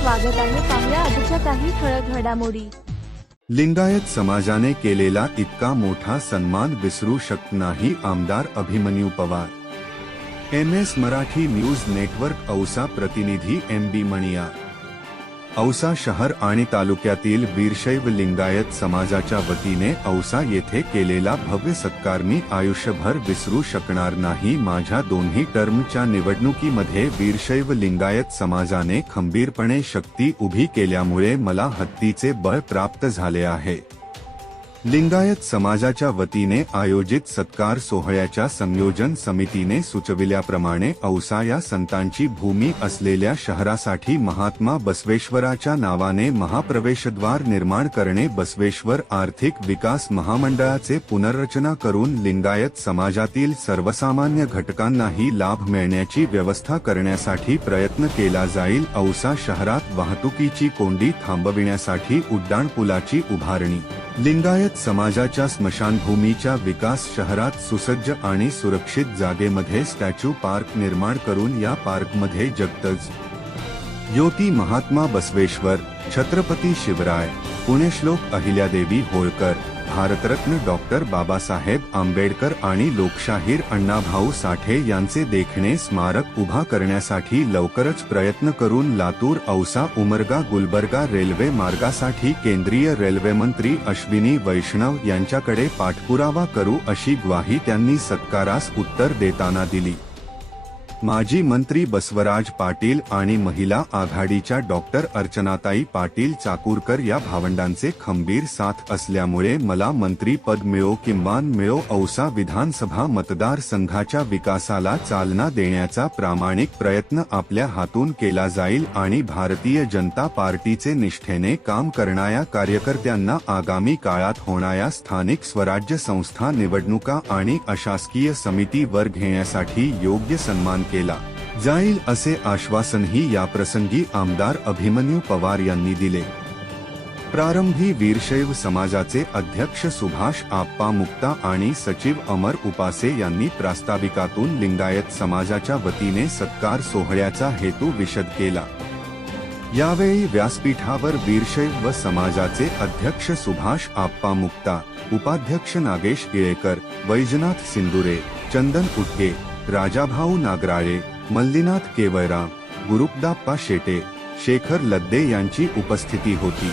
स्वागत आहे पाहुया आजच्या काही ठळक घडामोडी. लिंगायत समाजाने केलेला इतका मोठा सन्मान विसरू शकत नाही आमदार Abhimanyu Pawar. M S Marathi news network Ausa प्रतिनिधी एम बी मणिया औसा शहर आणि तालुक्यातील वीरशैव लिंगायत समाजाच्या वतीने औसा येथे केलेला भव्य सत्कार मी आयुष्यभर विसरू शकणार नाही. माझ्या दोन्ही टर्मच्या निवडणुकीमध्ये वीरशैव लिंगायत समाजाने खंबीरपणे शक्ती उभी केल्यामुळे मला हत्तीचे बळ प्राप्त झाले आहे. लिंगायत समाजाच्या वतीने आयोजित सत्कार सोहळ्याच्या संयोजन समितीने सुचविल्याप्रमाणे औसा या संतांची भूमी असलेल्या शहरासाठी महात्मा बसवेश्वराच्या नावाने महाप्रवेशद्वार निर्माण करणे बसवेश्वर आर्थिक विकास महामंडळाचे पुनर्रचना करून लिंगायत समाजातील सर्वसामान्य घटकांनाही लाभ मिळण्याची व्यवस्था करण्यासाठी प्रयत्न केला जाईल. औसा शहरात वाहतुकीची कोंडी थांबविण्यासाठी उड्डाणपुलाची उभारणी. लिंगायत समाजाच्या स्मशानभूमीच्या विकास शहरात सुसज्ज आणि सुरक्षित जागेमध्ये स्टॅच्यू पार्क निर्माण करून या पार्कमध्ये जगतज योती महात्मा बसवेश्वर छत्रपती शिवराय पुण्यश्लोक अहिल्यादेवी होळकर भारतरत्न डॉक्टर बाबासाहेब आंबेडकर आणि लोकशाहीर अण्णाभाऊ साठे यांचे देखणे स्मारक उभा करण्यासाठी लवकरच प्रयत्न करून लातूर औसा उमरगा गुलबर्गा रेल्वे मार्गासाठी केंद्रीय रेल्वे मंत्री अश्विनी वैष्णव यांच्याकडे पाठपुरावा करू अशी ग्वाही त्यांनी सत्कारास उत्तर देताना दिली. माजी मंत्री बसवराज पाटील आणि महिला आघाडीच्या डॉक्टर अर्चनाताई पाटील चाकूरकर या भावंडांचे खंबीर साथ असल्यामुळे मला मंत्री पद मिळो किंवा मिळो औसा विधानसभा मतदारसंघाच्या विकासाला चालना देण्याचा प्रामाणिक प्रयत्न आपल्या हातून केला जाईल आणि भारतीय जनता पार्टीचे निष्ठेने काम करणाऱ्या कार्यकर्त्यांना आगामी काळात होणाऱ्या स्थानिक स्वराज्य संस्था निवडणुका आणि अशासकीय समितीवर घेण्यासाठी योग्य सन्मान केला. जाईल असे आश्वासनही याप्रसंगी आमदार अभिमन्यू पवार यांनी दिले. प्रारंभी वीरशैव समाजाचे अध्यक्ष सुभाष आप्पा मुक्ता आणि सचिव अमर उपासे यांनी प्रास्ताविकातून लिंगायत समाजाच्या वतीने सत्कार सोहळ्याचा हेतू विशद केला. यावेळी व्यासपीठावर वीरशैव व समाजाचे अध्यक्ष सुभाष आप्पा मुक्ता उपाध्यक्ष नागेश इळेकर वैजनाथ सिंदुरे चंदन उटके राजाभाऊ नागराळे मल्लीनाथ केवळराम गुरुपदाप्पा शेटे शेखर लद्दे यांची उपस्थिती होती.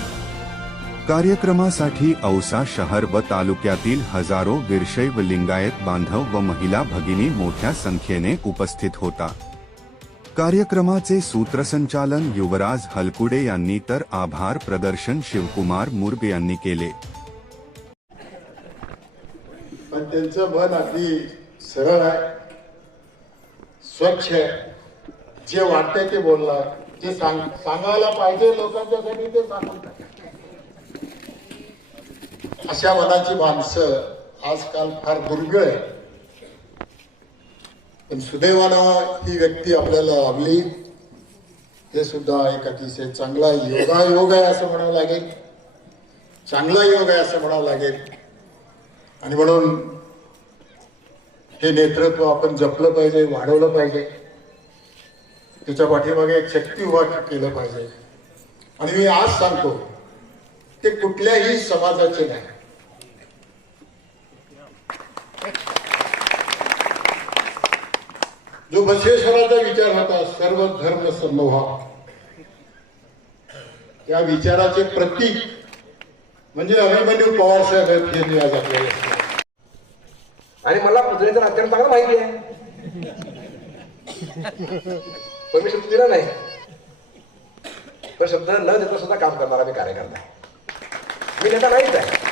कार्यक्रमासाठी औसा शहर व तालुक्यातील हजारो व लिंगायत बांधव व महिला भगिनी मोठ्या संख्येने उपस्थित होता. कार्यक्रमाचे सूत्रसंचालन युवराज हलकुडे यांनी तर आभार प्रदर्शन शिवकुमार मुर्ग यांनी केले. पण त्यांचं मन अगदी सरळ आहे. स्वच्छ आहे. जे वाटतंय ते बोलणार. जे सांग सांगायला पाहिजे लोकांच्यासाठी ते सांगून अशा मनाची माणसं आजकाल फार दुर्मिळ आहे पण सुदैवानं ही व्यक्ती आपल्याला लाभली. हे सुद्धा एक अतिशय चांगला योगायोग आहे असं म्हणावं लागेल. चांगला योग आहे असं म्हणावं लागेल. आणि म्हणून हे नेतृत्व आपण जपलं पाहिजे वाढवलं पाहिजे. त्याच्या पाठीमागे एक शक्ती उभा केलं पाहिजे. आणि मी आज सांगतो ते कुठल्याही समाजाचे नाही. जो बसवेश्वराचा विचार होता सर्व धर्म समूहा. या विचाराचे प्रतीक म्हणजे अभिमन्यू पवार साहेब यांनी आज आपल्याला आणि मला पुतळीचं अत्यंत चांगलं माहिती आहे. पण मी शब्द दिला नाही. पण शब्द न देता सुद्धा काम करणारा मी कार्यकर्ता आहे. मी नेता नाहीच आहे.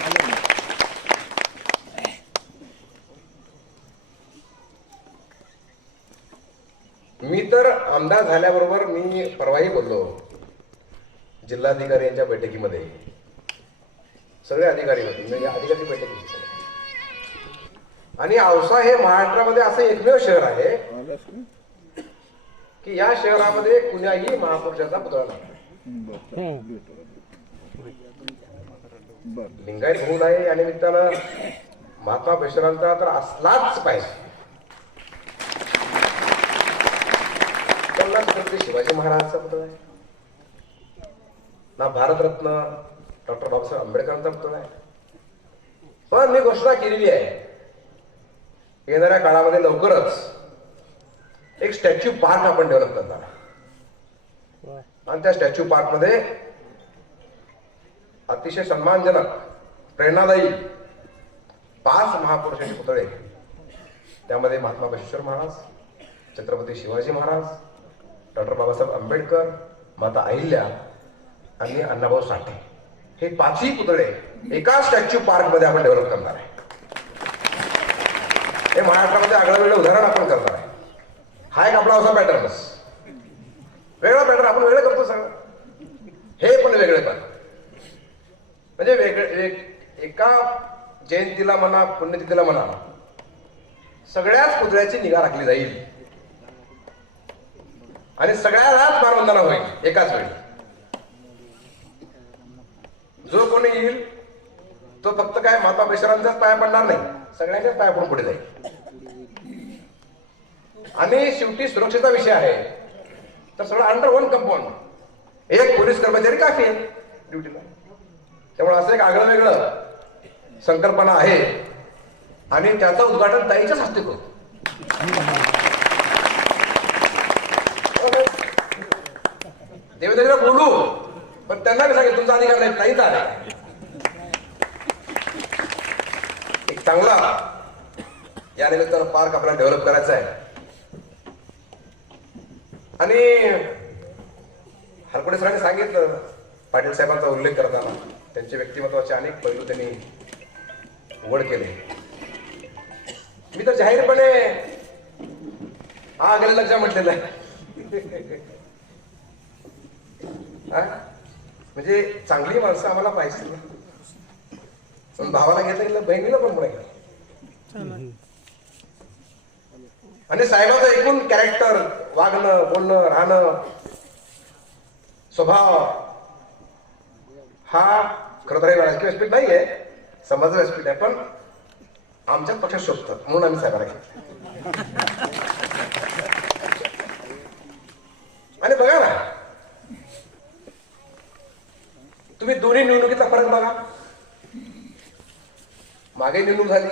मी तर आमदार झाल्याबरोबर मी परवाही बोललो. जिल्हाधिकारी यांच्या बैठकीमध्ये. सगळे अधिकारी होते. म्हणजे अधिकारी बैठकी सगळे. आणि औसा हे महाराष्ट्रामध्ये असं एकमेव शहर आहे की या शहरामध्ये कुण्याही महापुरुषाचा पुतळा लिंगायत होऊ आहे या निमित्तानं महात्मा पेशरांचा तर असलाच पाहिजे. शिवाजी महाराजांचा पुतळा आहे. ना भारतरत्न डॉक्टर बाबासाहेब आंबेडकरांचा पुतळा आहे. पण मी घोषणा केलेली आहे. येणाऱ्या काळामध्ये लवकरच एक स्टॅच्यू पार्क आपण डेव्हलप करणार. आणि त्या स्टॅच्यू पार्कमध्ये अतिशय सन्मानजनक प्रेरणादायी पाच महापुरुषांचे पुतळे. त्यामध्ये महात्मा बसवेश्वर महाराज छत्रपती शिवाजी महाराज डॉक्टर बाबासाहेब आंबेडकर माता अहिल्या आणि अण्णाभाऊ साठे. हे पाचही पुतळे एका स्टॅच्यू पार्कमध्ये आपण डेव्हलप करणार आहे. हे महाराष्ट्रामध्ये आगळं वेगळं उदाहरण आपण करणार आहे. हा एक आपला असा पॅटर्न बस. वेगळा पॅटर्न आपण वेगळं करतो सगळं. हे पण वेगळे पण म्हणजे वेगळे एका जयंतीला म्हणा पुण्यतिथीला म्हणा सगळ्याच कुत्र्याची निगा राखली जाईल. आणि सगळ्यालाच मानवंदना होईल एकाच वेळी. जो कोणी येईल तो फक्त काय माता पेशरांचाच पाया पडणार नाही. सगळ्यांच्याच पायापुढे पुढे जाईल. आणि शेवटी सुरक्षेचा विषय आहे. तर सगळं अंडर वन कंपाऊंड एक पोलीस कर्मचारी काफी आहे ड्युटीला. त्यामुळे असं एक आगळं वेगळं संकल्पना आहे. आणि त्याचं उद्घाटन ताईच्याच हस्ते करतो देवेंद्र बोलू पण त्यांना मी सांगेल तुमचा अधिकार नाही ताईचा आहे एक चांगला. या निमित्तानं पार्क आपल्याला डेव्हलप करायचा आहे. आणि हरकुडे सरांनी सांगितलं पाटील साहेबांचा उल्लेख करताना त्यांचे व्यक्तिमत्वाचे अनेक पैलू त्यांनी उघड केले. मी तर जाहीरपणे हा गेल्या लक्षात म्हटलेलं आहे. म्हणजे चांगली माणसं आम्हाला पाहिजे. ना. पण भावाला घेता गेलं बहिणीला पण पुढे गेलं. आणि साहेबाचं एकूण कॅरेक्टर वागणं बोलणं राहणं स्वभाव हा खरं तर राजकीय व्यासपीठ नाहीये समाज व्यासपीठ आहे पण आमच्याच पक्षात शोधतात म्हणून आम्ही साहेबाला घेतलं आणि बघा ना तुम्ही दोन्ही निवडणुकीचा फरक बघा. मागे निवडणूक झाली.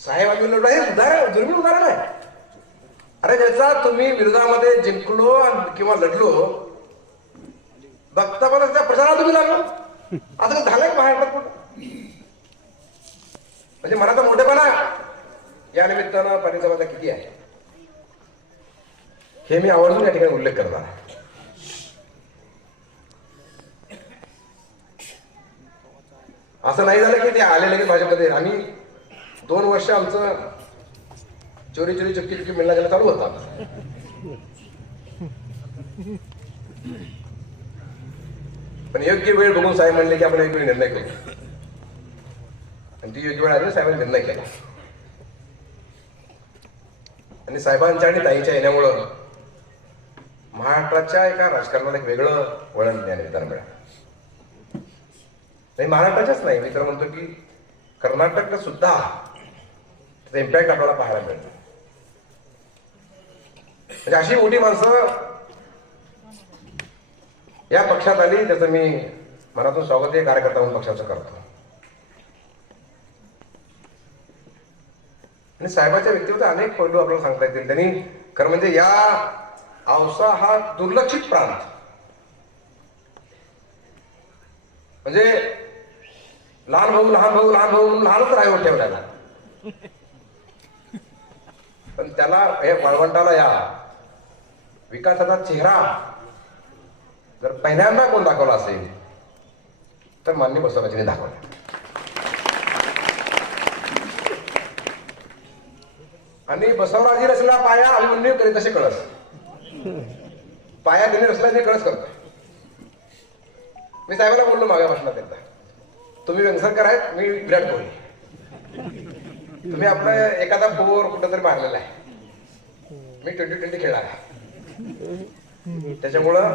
साहेब निवडणूक हे उदाहरण दुर्मिळ उदाहरण आहे अरे ज्याचा तुम्ही विरोधामध्ये जिंकलो किंवा लढलो बघता बघता त्या प्रचाराला तुम्ही लागलो. आता झालंय का महाराष्ट्रात कुठं म्हणजे तर मोठेपणा या निमित्तानं परिसराचा किती आहे? हे मी आवर्जून या ठिकाणी उल्लेख करणार असं नाही झालं की ते आले लगेच माझ्यामध्ये आम्ही दोन वर्ष आमचं चोरी चोरी चुकी चुकी मिळणं गेलं चालू होता पण योग्य वेळ बघून साहेब म्हणले की आपण एक वेळ निर्णय करू. आणि ती योग्य वेळ आली साहेबांनी निर्णय केला. आणि साहेबांच्या आणि ताईच्या येण्यामुळं महाराष्ट्राच्या एका राजकारणाला एक वेगळं वळण या मिळालं. नाही महाराष्ट्राच्याच नाही. मी तर म्हणतो की कर्नाटक सुद्धा त्याचा इम्पॅक्ट आपल्याला पाहायला मिळतो. म्हणजे अशी मोठी माणसं या पक्षात आली त्याचं मी मनातून स्वागत स्वागतीय कार्यकर्ता म्हणून पक्षाचं करतो. आणि साहेबाच्या व्यक्तिमत्व अनेक पैलू आपल्याला सांगता येतील. त्यांनी खरं म्हणजे या औसा हा दुर्लक्षित प्रांत. म्हणजे लहान भाऊ लहान भाऊ लहान भाऊ म्हणून लहानच राहिवत ठेवल्याला पण त्याला हे वाळवंटाला या. विकासाचा चेहरा. जर पहिल्यांदा कोण दाखवला असेल तर मान्य बसवराजीने दाखवला. आणि बसवराजी रचला पाया अभिमन्यू करीत तसे कळस. पाया त्याने रचला ते कळस करतो मी साहेबाला बोललो मागे भाषणात एकदा तुम्ही व्यंगसरकर आहेत मी विराट कोहली. तुम्ही आपला एखादा फोर कुठं तरी मारलेला आहे. मी ट्वेंटी ट्वेंटी खेळणार आहे. त्याच्यामुळं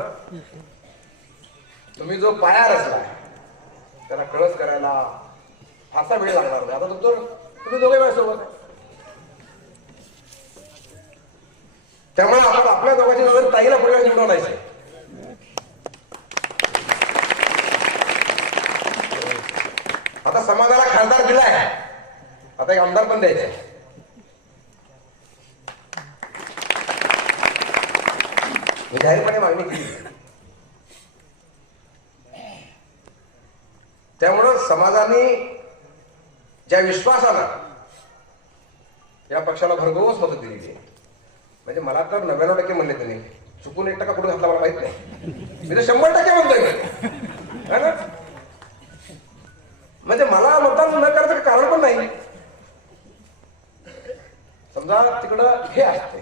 तुम्ही जो पाया रचला त्याला कळस करायला फारसा वेळ लागणार नाही. आता तुमचं तुम्ही दोघे माझ्यासोबत सोबत त्यामुळे आपण आपल्या दोघांची नजर ताईला पुढे निवडून आणायची. आता समाजाला खासदार दिलाय. आता एक आमदार पण द्यायचे. मी जाहीरपणे मागणी केली. त्यामुळं समाजाने ज्या विश्वासानं या पक्षाला भरघोस मदत दिलेली आहे म्हणजे मला तर नव्याण्णव टक्के म्हणले त्यांनी चुकून एक टक्का कुठे घातला मला माहीत नाही. मी तर शंभर टक्के म्हणतोय. मी. ना? म्हणजे मला मतदान न करायचं कारण पण नाही. समजा तिकडं हे असते.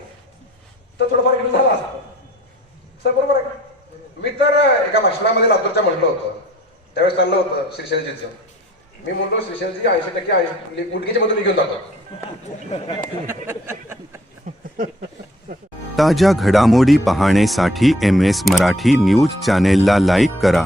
तर थोडंफार इकडे झालं असतं. सर बरोबर आहे मी तर एका भाषणामध्ये लातूरच्या म्हटलं होतं. त्यावेळेस चाललं होतं श्रीशैलजीचं. मी म्हणलो श्रीशैलजी ऐंशी टक्के ऐंशी म्हणजे गुडघीची मधून घेऊन जातो. ताज्या घडामोडी पाहण्यासाठी एम एस मराठी न्यूज चॅनेलला लाईक करा.